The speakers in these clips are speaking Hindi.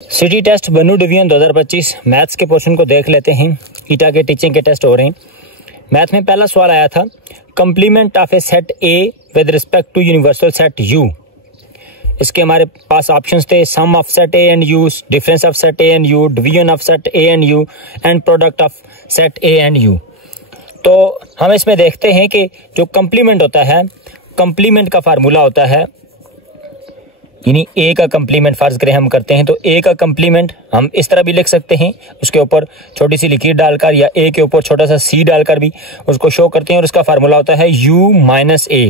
सिटी टेस्ट बनू डिवीजन 2025 मैथ्स के पोर्शन को देख लेते हैं। ईटा के टीचिंग के टेस्ट हो रहे हैं। मैथ में पहला सवाल आया था, complement of a set A with respect to universal set U. इसके हमारे पास ऑप्शंस थे sum of set A and U, difference of set A and U, division of set A and U and product of set A and U. तो हम इसमें देखते हैं कि जो कंप्लीमेंट होता है, कंप्लीमेंट का फार्मूला होता है, यानी ए का कंप्लीमेंट फर्ज करें हम करते हैं तो ए का कंप्लीमेंट हम इस तरह भी लिख सकते हैं, उसके ऊपर छोटी सी लिकीर डालकर या ए के ऊपर छोटा सा सी डालकर भी उसको शो करते हैं। और उसका फार्मूला होता है u माइनस ए,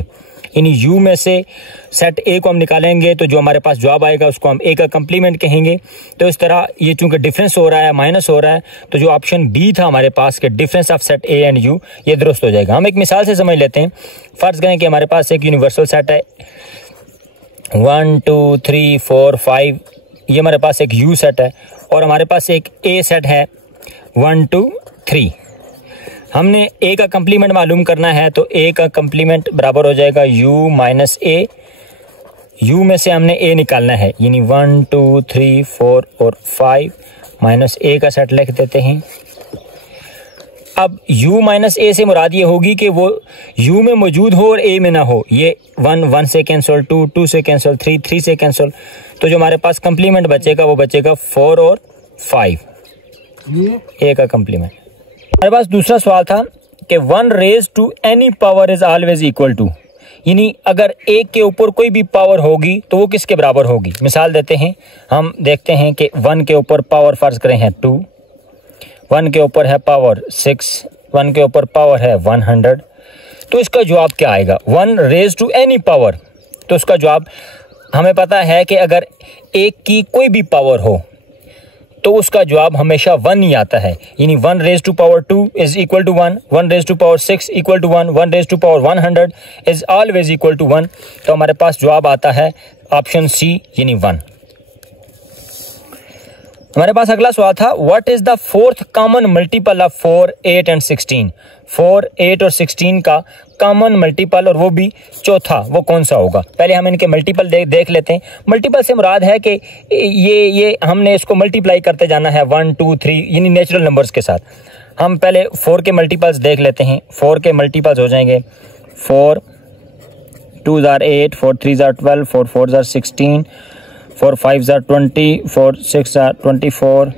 यानी u में से सेट ए को हम निकालेंगे तो जो हमारे पास जवाब आएगा उसको हम ए का कंप्लीमेंट कहेंगे। तो इस तरह ये चूंकि डिफरेंस हो रहा है, माइनस हो रहा है, तो जो ऑप्शन बी था हमारे पास के difference of set A and you, ये दुरुस्त हो जाएगा। हम एक मिसाल से समझ लेते हैं। फर्ज करें कि हमारे पास एक यूनिवर्सल सेट है 1 2 3 4 5, ये हमारे पास एक यू सेट है और हमारे पास एक ए सेट है 1 2 3। हमने ए का कंप्लीमेंट मालूम करना है तो ए का कंप्लीमेंट बराबर हो जाएगा u माइनस ए। यू में से हमने ए निकालना है, यानी 1 2 3 4 और 5 माइनस ए का सेट लिख देते हैं। अब u माइनस ए से मुराद ये होगी कि वो u में मौजूद हो और a में ना हो। ये 1 1 से कैंसिल, 2 2 से कैंसिल, 3 3 से कैंसिल, तो जो हमारे पास कंप्लीमेंट बचेगा वो बचेगा 4 और 5, a का कंप्लीमेंट। हमारे पास दूसरा सवाल था कि 1 raise to any power is always equal to, यानी अगर एक के ऊपर कोई भी पावर होगी तो वो किसके बराबर होगी। मिसाल देते हैं, हम देखते हैं कि 1 के ऊपर पावर फर्ज करें है 2, 1 के ऊपर है पावर 6, 1 के ऊपर पावर है 100, तो इसका जवाब क्या आएगा। 1 रेज टू एनी पावर, तो उसका जवाब हमें पता है कि अगर एक की कोई भी पावर हो तो उसका जवाब हमेशा 1 ही आता है, यानी 1 raise to power 2 is equal to 1, 1 raise to power 6 equal to 1, 1 raise to power 100 is always equal to 1। तो हमारे पास जवाब आता है ऑप्शन सी, यानी 1। हमारे पास अगला सवाल था, what is the fourth common multiple of 4 8 and 16। 4 8 और 16 का कॉमन मल्टीपल और वो भी चौथा, वो कौन सा होगा। पहले हम इनके मल्टीपल देख लेते हैं। मल्टीपल से मुराद है कि ये हमने इसको मल्टीप्लाई करते जाना है 1 2 3, यानी नेचुरल नंबर्स के साथ। हम पहले 4 के मल्टीपल्स देख लेते हैं। 4 के मल्टीपल्स हो जाएंगे 4 2 are 8, 4 3 are 12, 4 4 are 16, 4 5 are 20, 4 6 are 24,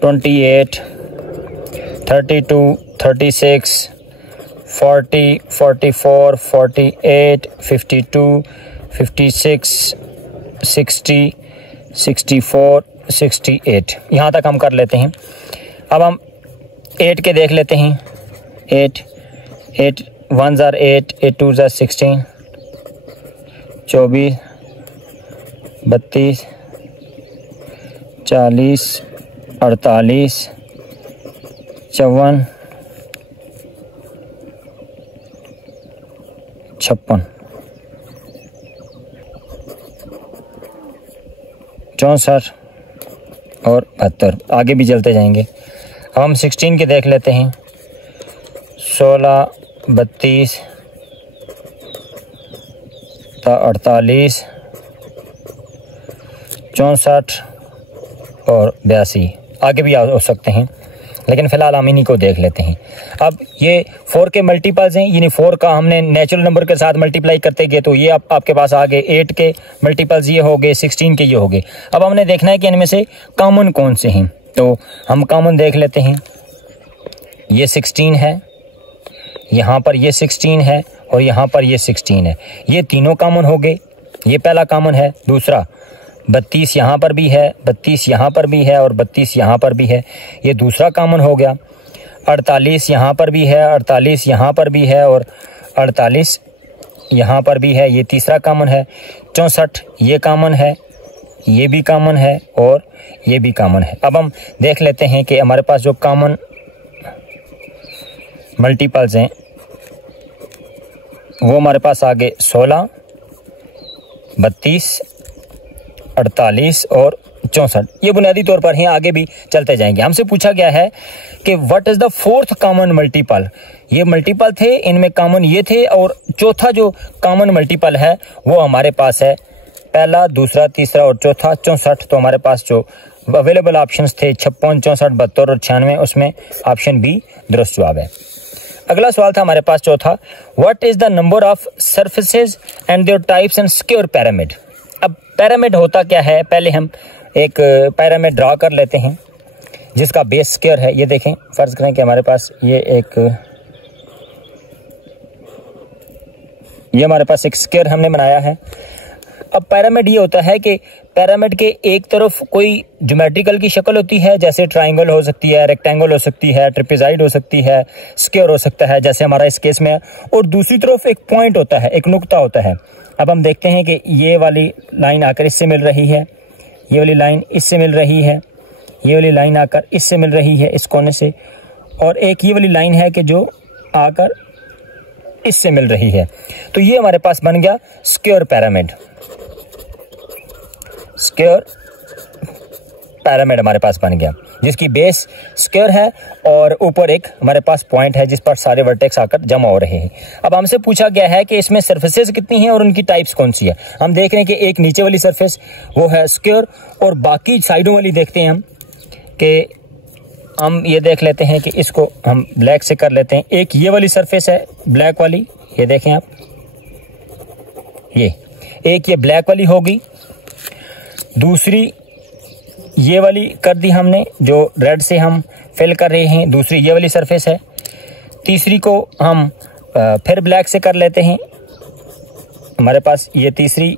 28, 32, 36, 40, 44, 48, 52, 56, 60, 64, 68। यहाँ तक हम कर लेते हैं। अब हम 8 के देख लेते हैं। 8 1s are 8, 8 2s are 16, 24, 32, 40, 48, 54, 56, 64 और 72। आगे भी चलते जाएंगे। अब हम 16 के देख लेते हैं। 16, 32, 48, 64 और 82। आगे भी हो सकते हैं, लेकिन फिलहाल हम इन्हीं को देख लेते हैं। अब ये 4 के मल्टीपल्स हैं, यानी 4 का हमने नेचुरल नंबर के साथ मल्टीप्लाई करते गए तो ये आपके पास आ गए। 8 के मल्टीपल्स ये हो गए, 16 के ये हो गए। अब हमने देखना है कि इनमें से कॉमन कौन से हैं, तो हम कॉमन देख लेते हैं। ये 16 है, यहाँ पर ये 16 है और यहाँ पर ये 16 है। ये तीनों कॉमन हो गए, ये पहला कॉमन है। दूसरा 32 यहाँ पर भी है, 32 यहाँ पर भी है और 32 यहाँ पर भी है, ये दूसरा कॉमन हो गया। 48 यहाँ पर भी है, 48 यहाँ पर भी है और 48 यहाँ पर भी है, ये तीसरा कॉमन है। 64 ये कॉमन है, ये भी कॉमन है और ये भी कॉमन है। अब हम देख लेते हैं कि हमारे पास जो कॉमन मल्टीपल्स हैं वो हमारे पास आ गए 16, 32, 48 और 64। ये बुनियादी तौर पर हैं, आगे भी चलते जाएंगे। हमसे पूछा गया है कि what is the fourth common multiple. ये मल्टीपल थे, इनमें कॉमन ये थे और चौथा जो कॉमन मल्टीपल है वो हमारे पास है पहला, दूसरा, तीसरा और चौथा 64। तो हमारे पास जो अवेलेबल ऑप्शंस थे 56, 64, 72 और 96, उसमें ऑप्शन बी दुरुस्त जवाब है। अगला सवाल था हमारे पास चौथा, what is the number of surfaces and there types and square pyramid. अब पिरामिड होता क्या है, पहले हम एक पिरामिड ड्रा कर लेते हैं जिसका बेस स्क्वायर है। ये देखें, फर्ज करें कि हमारे पास ये हमारे पास एक स्क्वायर हमने बनाया है। अब पिरामिड ये होता है कि पिरामिड के एक तरफ कोई ज्योमेट्रिकल की शक्ल होती है, जैसे ट्राइंगल हो सकती है, रेक्टेंगल हो सकती है, ट्रेपेजॉइड हो सकती है, स्क्वायर हो सकता है जैसे हमारा इस केस में है, और दूसरी तरफ एक पॉइंट होता है, एक नुक्ता होता है। अब हम देखते हैं कि ये वाली लाइन आकर इससे मिल रही है, ये वाली लाइन इससे मिल रही है, ये वाली लाइन आकर इससे मिल रही है इस कोने से, और एक ये वाली लाइन है कि जो आकर इससे मिल रही है। तो ये हमारे पास बन गया स्क्वायर पिरामिड। स्क्वायर पिरामिड हमारे पास बन गया जिसकी बेस स्क्वायर है और ऊपर एक हमारे पास पॉइंट है जिस पर सारे वर्टेक्स आकर जमा हो रहे हैं। अब हमसे पूछा गया है कि इसमें सरफेसेस कितनी हैं और उनकी टाइप्स कौन सी है। हम देख रहे हैं कि एक नीचे वाली सरफेस वो है स्क्वायर, और बाकी साइडों वाली देखते हैं हम कि हम ये देख लेते हैं कि इसको हम ब्लैक से कर लेते हैं। एक ये वाली सरफेस है ब्लैक वाली, ये देखें आप, ये ब्लैक वाली होगी। दूसरी ये वाली कर दी हमने जो रेड से हम फिल कर रहे हैं, दूसरी ये वाली सरफेस है। तीसरी को हम फिर ब्लैक से कर लेते हैं, हमारे पास ये तीसरी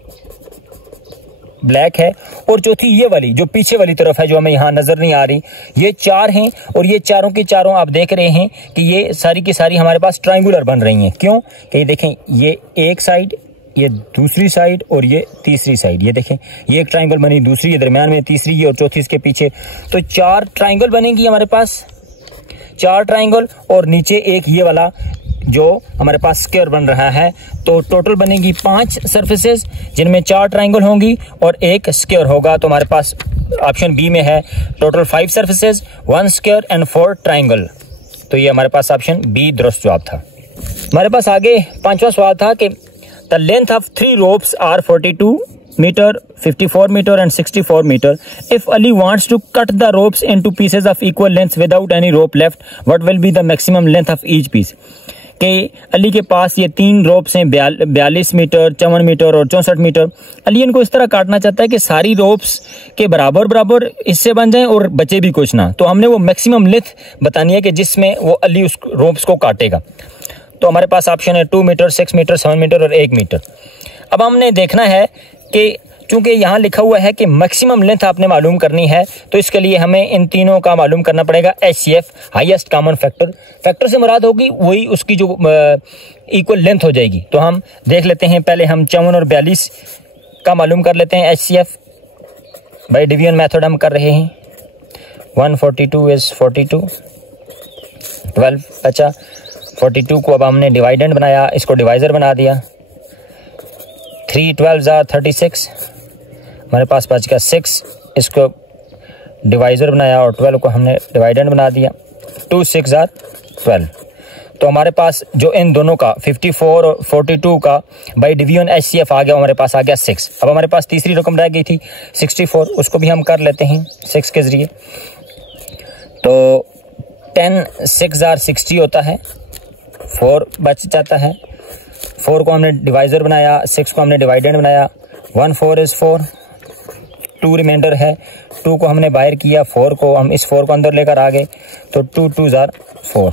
ब्लैक है, और चौथी ये वाली जो पीछे वाली तरफ है जो हमें यहाँ नजर नहीं आ रही। ये चार हैं और ये चारों की चारों आप देख रहे हैं कि ये सारी की सारी हमारे पास ट्रायंगुलर बन रही हैं। क्यों कि ये देखें, ये एक साइड, ये दूसरी साइड और ये तीसरी साइड, ये देखें ये एक ट्रायंगल बनी, दूसरी ये दरमियान में, तीसरी ये और चौथी इसके पीछे। तो चार ट्रायंगल बनेंगी हमारे पास, चार ट्रायंगल, और नीचे एक ये वाला जो हमारे पास स्क्वायर बन रहा है। तो टोटल बनेगी 5 सरफेसेस जिनमें 4 ट्रायंगल होंगी और एक स्क्वायर होगा। तो हमारे पास ऑप्शन बी में है total 5 surfaces, 1 square and 4 triangle. तो ये हमारे पास ऑप्शन बी दुरुस्त जवाब था। हमारे पास आगे 5वां सवाल था कि the length of 3 ropes are 42 meter, 54 meter and 64 meter. If Ali wants to cut the ropes into pieces of equal length without any rope left, what will be the maximum length of each piece? कि अली के पास ये 3 रोप्स हैं, 42 मीटर, 54 मीटर और 64 मीटर। अली इनको इस तरह काटना चाहता है कि सारी रोप्स के बराबर बराबर हिस्से बन जाएं और बचे भी कुछ ना। तो हमने वो मैक्सिमम लेंथ बतानी है कि जिसमें वो अली उस रोप्स को काटेगा। तो हमारे पास ऑप्शन है 2 मीटर, 6 मीटर, 7 मीटर और 1 मीटर। अब हमने देखना है कि चूंकि यहाँ लिखा हुआ है कि मैक्सिमम लेंथ आपने मालूम करनी है, तो इसके लिए हमें इन तीनों का मालूम करना पड़ेगा। HCF highest common factor, factor से मुराद होगी वही उसकी जो इक्वल लेंथ हो जाएगी। तो हम देख लेते हैं, पहले हम 54 और 42 का मालूम कर लेते हैं। HCF बाई डिवीजन मेथड हम कर रहे हैं। 142 इज 42, 12 अच्छा 42 को अब हमने डिवाइडेंड बनाया, इसको डिवाइजर बना दिया। 3 12 36, हमारे पास बच गया 6, इसको डिवाइजर बनाया और 12 को हमने डिवाइडेंड बना दिया। 2 6 12। तो हमारे पास जो इन दोनों का 54 और 42 का बाई डिवीजन HCF आ गया, हमारे पास आ गया 6। अब हमारे पास तीसरी रकम रह गई थी 64, उसको भी हम कर लेते हैं 6 के जरिए। तो 10 6 60 होता है, 4 बच जाता है। 4 को हमने डिवाइजर बनाया, 6 को हमने डिवाइडेंड बनाया। 1 4 इज 4, 2 रिमाइंडर है। 2 को हमने बाहर किया, 4 को हम इस 4 को अंदर लेकर आ गए। तो 2 2 4।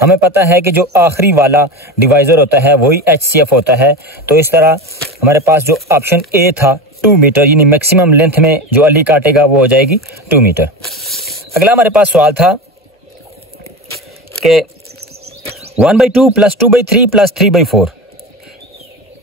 हमें पता है कि जो आखिरी वाला डिवाइजर होता है वही HCF होता है। तो इस तरह हमारे पास जो ऑप्शन ए था 2 मीटर, यानी मैक्सिमम लेंथ में जो अली काटेगा वो हो जाएगी 2 मीटर। अगला हमारे पास सवाल था कि 1/2 + 2/3 + 3/4,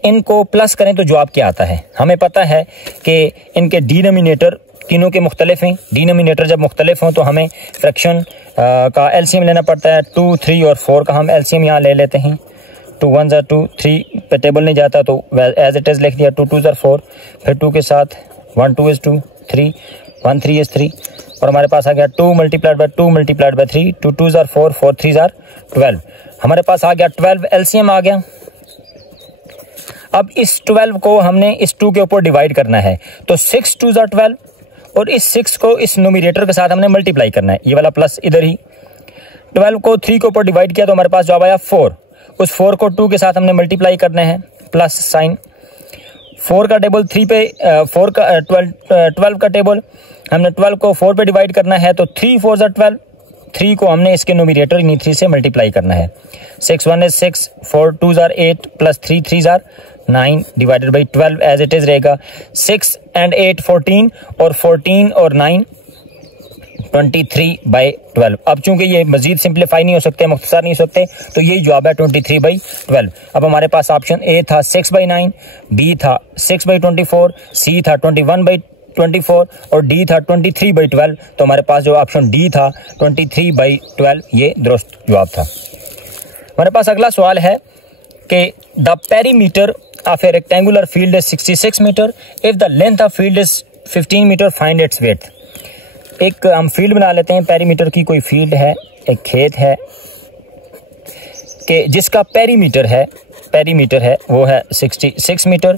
इनको प्लस करें तो जवाब क्या आता है। हमें पता है कि इनके डिनोमिनेटर तीनों के मुख्तलिफ हैं। डिनोमिनेटर जब मुख्तलिफ हों तो हमें फ्रैक्शन का LCM लेना पड़ता है। 2 3 और 4 का हम LCM यहाँ ले लेते हैं। 2 1 2, 3 पे टेबल नहीं जाता तो एज इट इज़ लिख दिया। 2 2 4, फिर 2 के साथ 1 2 इज़ 2, 3 1 3 इज़ 3, और हमारे पास आ गया 2 × 2 × 3, 2 2 4, 4 3 12। हमारे पास आ गया 12 LCM आ गया। अब इस 12 को हमने इस 2 के ऊपर डिवाइड करना है। तो 6 2 12 और इस 6 को इस न्यूमरेटर के साथ हमने मल्टीप्लाई करना है, ये वाला प्लस इधर ही। 12 को 3 के ऊपर डिवाइड किया तो हमारे पास जवाब आया 4। उस 4 को 2 के साथ हमने मल्टीप्लाई करना है, प्लस साइन। 4 का टेबल 3 पे 4 का 12 का टेबल हमने 12 को 4 पे डिवाइड करना है, तो 3 4 ज़ा 12। 3 को हमने इसके न्यूमरेटर यानी 3 से मल्टीप्लाई करना है। 6 1 is 6, 4 2 are 8 plus 3 3 are 9 divided by 12 as it is रहेगा। 6 and 8 14 और 14 और 9 23/12। अब चूंकि ये मजीद सिंप्लीफाई नहीं हो सकते, मुख्तसर नहीं हो सकते, तो यही जवाब है 23/12। अब हमारे पास ऑप्शन ए था 6/9, बी था 6/24, सी था 21/24 और डी था 23/12। तो हमारे पास जो ऑप्शन डी था 23/12 ये दुरुस्त जवाब था। हमारे पास अगला सवाल है कि the perimeter of a rectangular field is 66 metre, if the length of field is 15 metre, find its width. एक हम फील्ड बना लेते हैं, पेरीमीटर की कोई फील्ड है, एक खेत है कि जिसका पेरीमीटर है वो है 66 मीटर।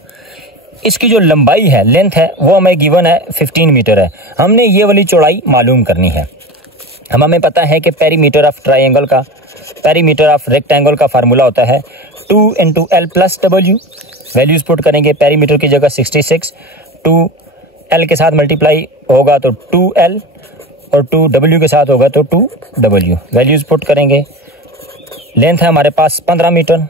इसकी जो लंबाई है, लेंथ है, वो हमें गिवन है 15 मीटर है। हमने ये वाली चौड़ाई मालूम करनी है। हमें पता है कि पेरीमीटर ऑफ रेक्टेंगल का फार्मूला होता है 2 × L + W। वैल्यूज पुट करेंगे, पेरीमीटर की जगह 66, 2 L के साथ मल्टीप्लाई होगा तो 2L और 2W के साथ होगा तो 2W। वैल्यूज पुट करेंगे, लेंथ है हमारे पास 15 metre,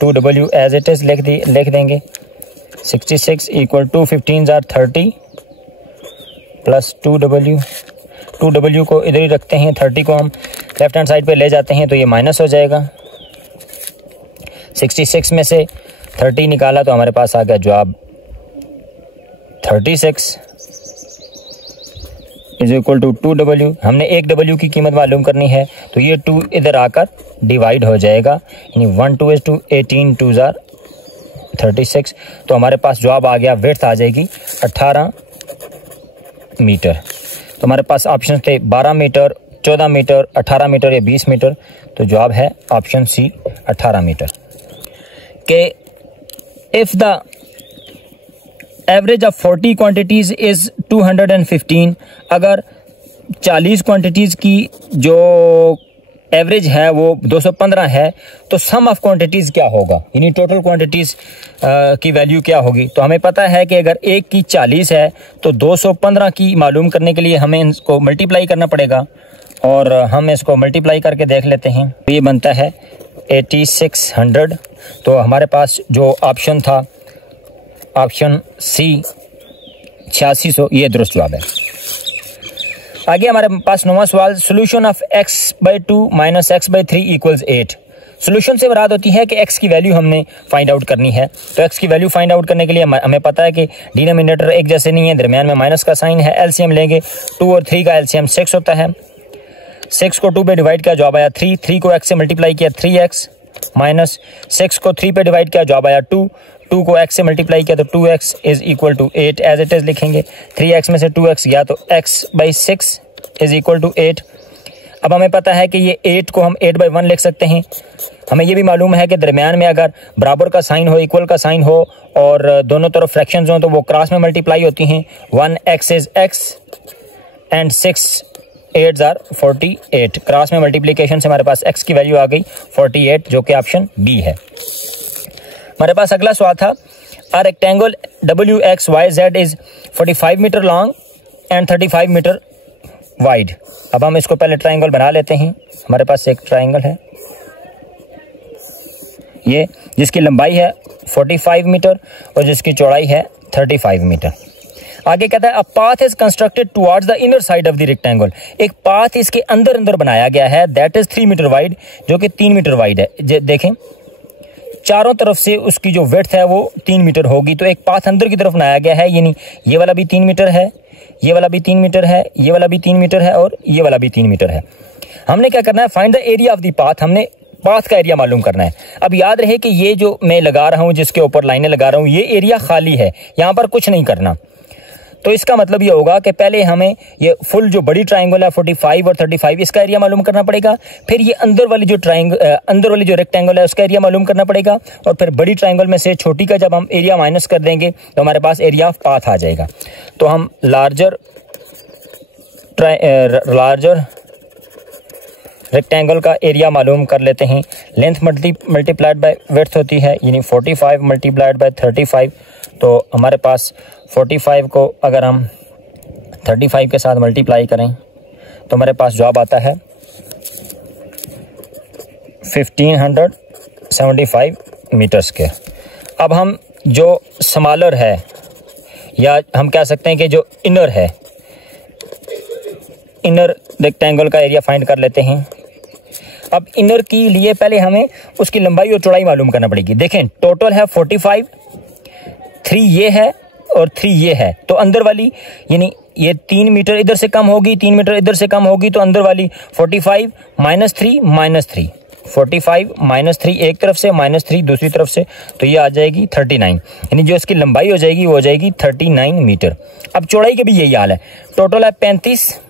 2W as it is लिख देंगे। 66 = 2 15 are 30 प्लस 2W को इधर ही रखते हैं, 30 को हम लेफ्ट हैंड साइड पे ले जाते हैं तो ये माइनस हो जाएगा। 66 में से 30 निकाला तो हमारे पास आ गया जवाब 36 = 2W। हमने 1W की कीमत मालूम करनी है तो ये 2 इधर आकर डिवाइड हो जाएगा, यानी 1 2 is 2, 18 2 are 36। तो हमारे पास जवाब आ गया, विड्थ आ जाएगी 18 मीटर। तो हमारे पास ऑप्शन थे 12 मीटर, 14 मीटर, 18 मीटर या 20 मीटर। तो जवाब है ऑप्शन सी 18 मीटर। के if the average of 40 quantities is 215, अगर 40 क्वांटिटीज की जो एवरेज है वो 215 है तो सम ऑफ क्वांटिटीज क्या होगा, यानी टोटल क्वांटिटीज की वैल्यू क्या होगी। तो हमें पता है कि अगर एक की 40 है तो 215 की मालूम करने के लिए हमें इसको मल्टीप्लाई करना पड़ेगा, और हम इसको मल्टीप्लाई करके देख लेते हैं। ये बनता है 8600। तो हमारे पास जो ऑप्शन था ऑप्शन सी 8600 ये दुरुस्त जवाब है। आगे हमारे पास 9वां सवाल, solution of x/2 - x/3 = 8। Solution से मुराद होती है कि x की वैल्यू हमने फाइंड आउट करनी है। तो x की वैल्यू फाइंड आउट करने के लिए हमें पता है कि डिनोमिनेटर एक जैसे नहीं है, दरमियान में माइनस का साइन है। एलसीएम लेंगे, 2 और 3 का एलसीएम 6 होता है। 6 को 2 पे डिवाइड किया, जवाब आया 3। 3 को x से मल्टीप्लाई किया, 3x माइनस 6 को 3 पे डिवाइड किया, जवाब आया 2। 2 को x से मल्टीप्लाई किया तो 2x = 8 एज इट इज लिखेंगे। 3x में से 2x गया तो x/6 = 8। अब हमें पता है कि ये 8 को हम 8/1 लिख सकते हैं। हमें ये भी मालूम है कि दरमियान में अगर बराबर का साइन हो, इक्वल का साइन हो और दोनों तरफ फ्रैक्शंस हो तो वो क्रॉस में मल्टीप्लाई होती हैं। 1x is x and 6 8s are 48। Cross में मल्टीप्लिकेशन से हमारे पास x की वैल्यू आ गई 48, जो कि ऑप्शन बी है। हमारे पास अगला सवाल था, a rectangle WXYZ is 45 metre long and 35 metre wide. अब हम इसको पहले ट्राइंगल बना लेते हैं। हमारे पास एक ट्राइंगल है ये, जिसकी लंबाई है 45 मीटर और जिसकी चौड़ाई है 35 मीटर। आगे कहता है, a path is constructed towards the inner side of the rectangle. एक पाथ इसके अंदर बनाया गया है, दैट इज 3 मीटर वाइड, जो कि 3 मीटर वाइड है। देखें चारों तरफ से उसकी जो विड्थ है वो 3 मीटर होगी। तो एक पाथ अंदर की तरफ बनाया गया है, यानी ये वाला भी 3 मीटर है, ये वाला भी 3 मीटर है, ये वाला भी 3 मीटर है और ये वाला भी 3 मीटर है। हमने क्या करना है, find the area of the path. हमने पाथ का एरिया मालूम करना है। अब याद रहे कि ये जो मैं लगा रहा हूं, जिसके ऊपर लाइनें लगा रहा हूं, ये एरिया खाली है, यहां पर कुछ नहीं करना। तो इसका मतलब ये होगा कि पहले हमें ये फुल जो बड़ी ट्राइंगल है 45 और 35 इसका एरिया मालूम करना पड़ेगा, फिर ये अंदर वाली जो रेक्टेंगल है उसका एरिया मालूम करना पड़ेगा, और फिर बड़ी ट्राइंगल में से छोटी का जब हम एरिया माइनस कर देंगे तो हमारे पास एरिया ऑफ पाथ आ जाएगा। तो हम लार्जर रेक्टेंगल का एरिया मालूम कर लेते हैं। लेंथ मल्टीप्लाइड बाय विड्थ होती है, यानी 45 मल्टीप्लाइड बाय 35। तो हमारे पास 45 को अगर हम 35 के साथ मल्टीप्लाई करें तो हमारे पास जवाब आता है 1575 मीटर स्क्वायर। अब हम जो स्मॉलर है, या हम कह सकते हैं कि जो इनर है, इनर रेक्टेंगल का एरिया फाइंड कर लेते हैं। अब इनर के लिए पहले हमें उसकी लंबाई और चौड़ाई मालूम करना पड़ेगी। देखें टोटल है 45, 3 ये है और 3 ये है, तो अंदर वाली यानी ये 3 मीटर इधर से कम होगी, 3 मीटर इधर से कम होगी, तो अंदर वाली 45 -3 45 -3 एक तरफ से, -3 दूसरी तरफ से, तो ये आ जाएगी 39, यानी जो इसकी लंबाई हो जाएगी वो हो जाएगी 39 मीटर। अब चौड़ाई के भी यही हाल है, टोटल है 35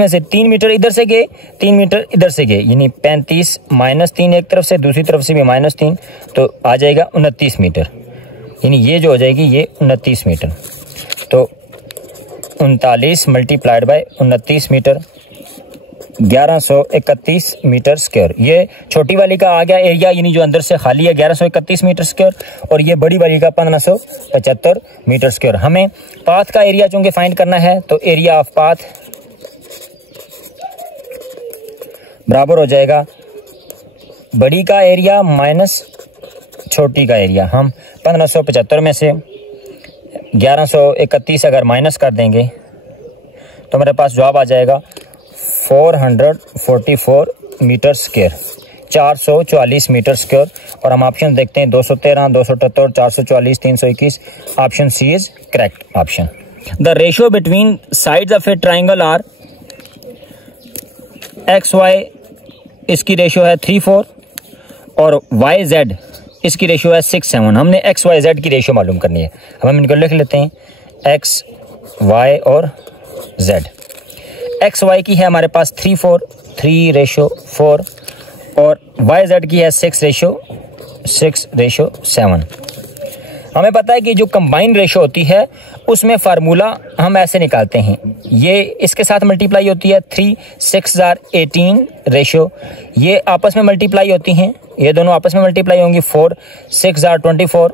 में से 3 मीटर इधर से गए, 3 मीटर इधर से गए, यानी 35 -3 एक तरफ से, दूसरी तरफ से भी -3, तो आ जाएगा 29 मीटर, यानी ये जो हो जाएगी ये 29 मीटर। तो 39 multiplied by 29 metre 1131 metre square. ये छोटी वाली का आ गया एरिया, यानी जो अंदर से खाली है 1131 मीटर स्क्वायर, और ये बड़ी वाली का 1575 मीटर स्क्वायर। हमें पाथ का एरिया चूंकि फाइंड करना है, तो एरिया ऑफ पाथ बराबर हो जाएगा बड़ी का एरिया माइनस छोटी का एरिया। हम 1575 में से 1131 अगर माइनस कर देंगे तो मेरे पास जवाब आ जाएगा 444 मीटर स्क्वायर, 444 मीटर स्क्वायर। और हम ऑप्शन देखते हैं 213, 278, 444, 321। Option C is correct option. The ratio between sides of a triangle are XY, इसकी रेशियो है 3-4, और YZ इसकी रेशियो है 6-7। हमने XYZ की रेशियो मालूम करनी है। हम इनको लिख लेते हैं X, Y और Z। XY की है हमारे पास 3:4 और YZ की है 6:7। हमें पता है कि जो कंबाइंड रेशियो होती है उसमें फार्मूला हम ऐसे निकालते हैं, ये इसके साथ मल्टीप्लाई होती है 3 6 18 रेशियो, ये आपस में मल्टीप्लाई होती हैं, ये दोनों आपस में मल्टीप्लाई होंगी 4 6 24,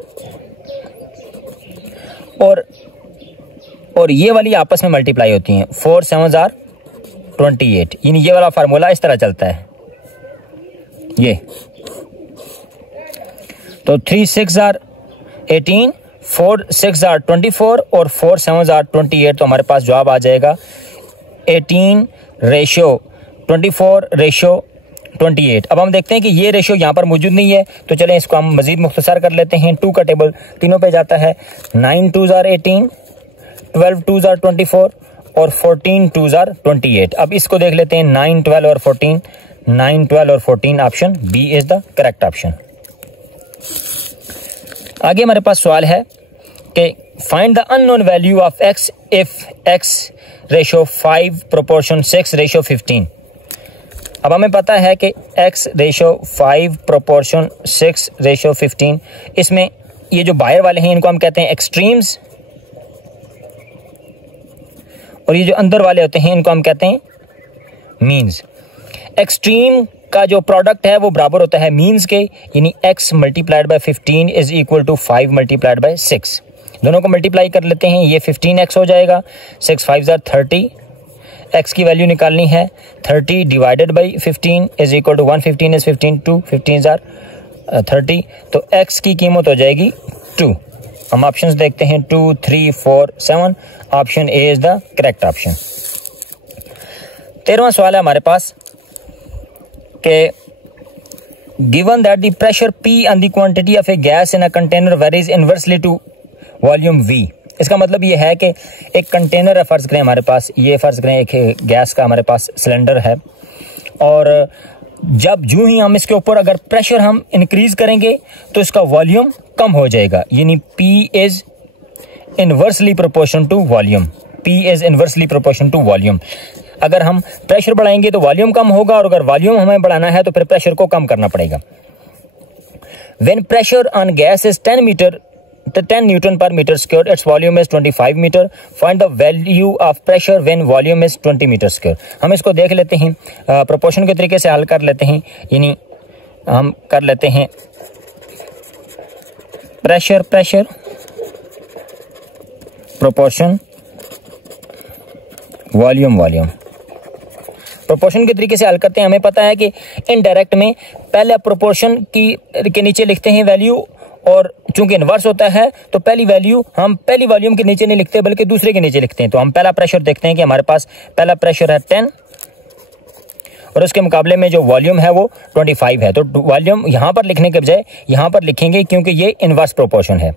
और ये वाली आपस में मल्टीप्लाई होती हैं 4 7 28, यानी ये वाला फार्मूला इस तरह चलता है ये। तो 3 6 18, 4 6 24 और 4 7 28, तो हमारे पास जवाब आ जाएगा 18:24:28। अब हम देखते हैं कि ये रेशियो यहाँ पर मौजूद नहीं है, तो चलें इसको हम मजीद मुख्तसर कर लेते हैं। 2 का टेबल तीनों पे जाता है, 9 2 18, 12 2 24 और 14 2 28। अब इसको देख लेते हैं 9 12 और 14, 9 12 और 14, option B is the correct option. आगे हमारे पास सवाल है कि find the unknown value of x if x ratio 5 proportion 6 ratio 15। अब हमें पता है कि x रेशियो 5 प्रोपोर्शन 6 रेशियो 15, इसमें ये जो बाहर वाले हैं इनको हम कहते हैं एक्सट्रीम्स, और ये जो अंदर वाले होते हैं इनको हम कहते हैं मीन्स। एक्सट्रीम का जो प्रोडक्ट है वो बराबर होता है मीन्स के, यानी x multiplied by 15 is equal to 5 multiplied by 6। दोनों को मल्टीप्लाई कर लेते हैं, ये 15x हो जाएगा, 6 5 30, x की वैल्यू निकालनी है, 30 divided by 15 is equal to 115 is 15, 2 15 30, तो x की कीमत हो जाएगी 2। हम ऑप्शंस देखते हैं 2 3 4 7, option A is the correct option. 13वां सवाल है हमारे पास कि given that the pressure P and the quantity of a gas in a container varies inversely to volume V। इसका मतलब ये है कि एक कंटेनर है, फर्ज करें हमारे पास, ये फर्ज करें एक गैस का हमारे पास सिलेंडर है, और जब जूं ही हम इसके ऊपर अगर प्रेशर हम इंक्रीज करेंगे तो इसका वॉल्यूम कम हो जाएगा, यानी P is inversely proportion to volume. P is inversely proportion to volume. अगर हम प्रेशर बढ़ाएंगे तो वॉल्यूम कम होगा, और अगर वॉल्यूम हमें बढ़ाना है तो फिर प्रेशर को कम करना पड़ेगा। When pressure on gas is 10 Newton per meter square, its volume is 25 meter. Find the value of pressure when volume is 20 meter square. हम इसको देख लेते हैं, प्रोपोर्शन के तरीके से हल कर लेते हैं। यानी हम कर लेते हैं प्रेशर प्रोपोर्शन वॉल्यूम प्रोपोर्शन के तरीके से हल करते हैं। हमें पता है कि इनडायरेक्ट में पहले प्रोपोर्शन के नीचे लिखते हैं वैल्यू, और चूंकि इनवर्स होता है तो पहली वैल्यू हम पहली वॉल्यूम के नीचे नहीं लिखते बल्कि दूसरे के नीचे लिखते हैं। तो हम पहला प्रेशर देखते हैं कि हमारे पास पहला प्रेशर है 10 और उसके मुकाबले में जो वॉल्यूम है वो 25 है। तो वॉल्यूम यहां पर लिखने के बजाय यहां पर लिखेंगे क्योंकि ये इनवर्स प्रोपोर्शन है।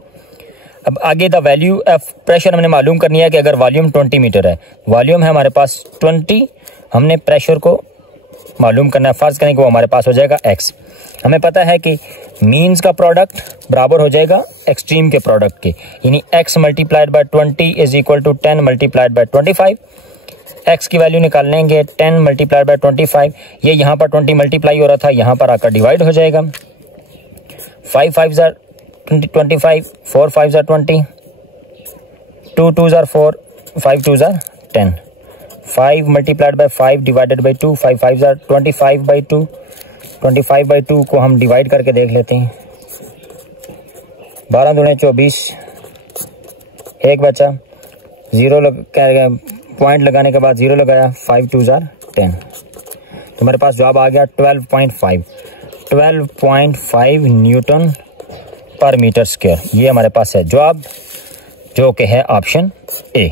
अब आगे द वैल्यू ऑफ प्रेशर हमने मालूम करनी है कि अगर वॉल्यूम 20 मीटर है, वॉल्यूम है हमारे पास 20, हमने प्रेशर को मालूम करना है। फर्ज करें कि वो हमारे पास हो जाएगा x। हमें पता है कि मीन्स का प्रोडक्ट बराबर हो जाएगा एक्सट्रीम के प्रोडक्ट के, यानी x multiplied by 20 is equal to 10 multiplied by 25। x की वैल्यू निकाल लेंगे 10 मल्टीप्लाइड बाय 25। ये यहाँ पर 20 मल्टीप्लाई हो रहा था, यहाँ पर आकर डिवाइड हो जाएगा। 5 5 25, 4 5 20, 2 2 4, 5 2 10। 5 multiplied bye 5 divided by 2, 5 5 25 by 2। 25 by 2 को हम डिवाइड करके देख लेते हैं। 12 दूने 24, एक बचा, जीरो पॉइंट लगाने के बाद जीरो लगाया, 5 2 10। तो मेरे पास जवाब आ गया 12.5 न्यूटन पर मीटर स्क्वायर। ये हमारे पास है जवाब, जो कि है ऑप्शन ए।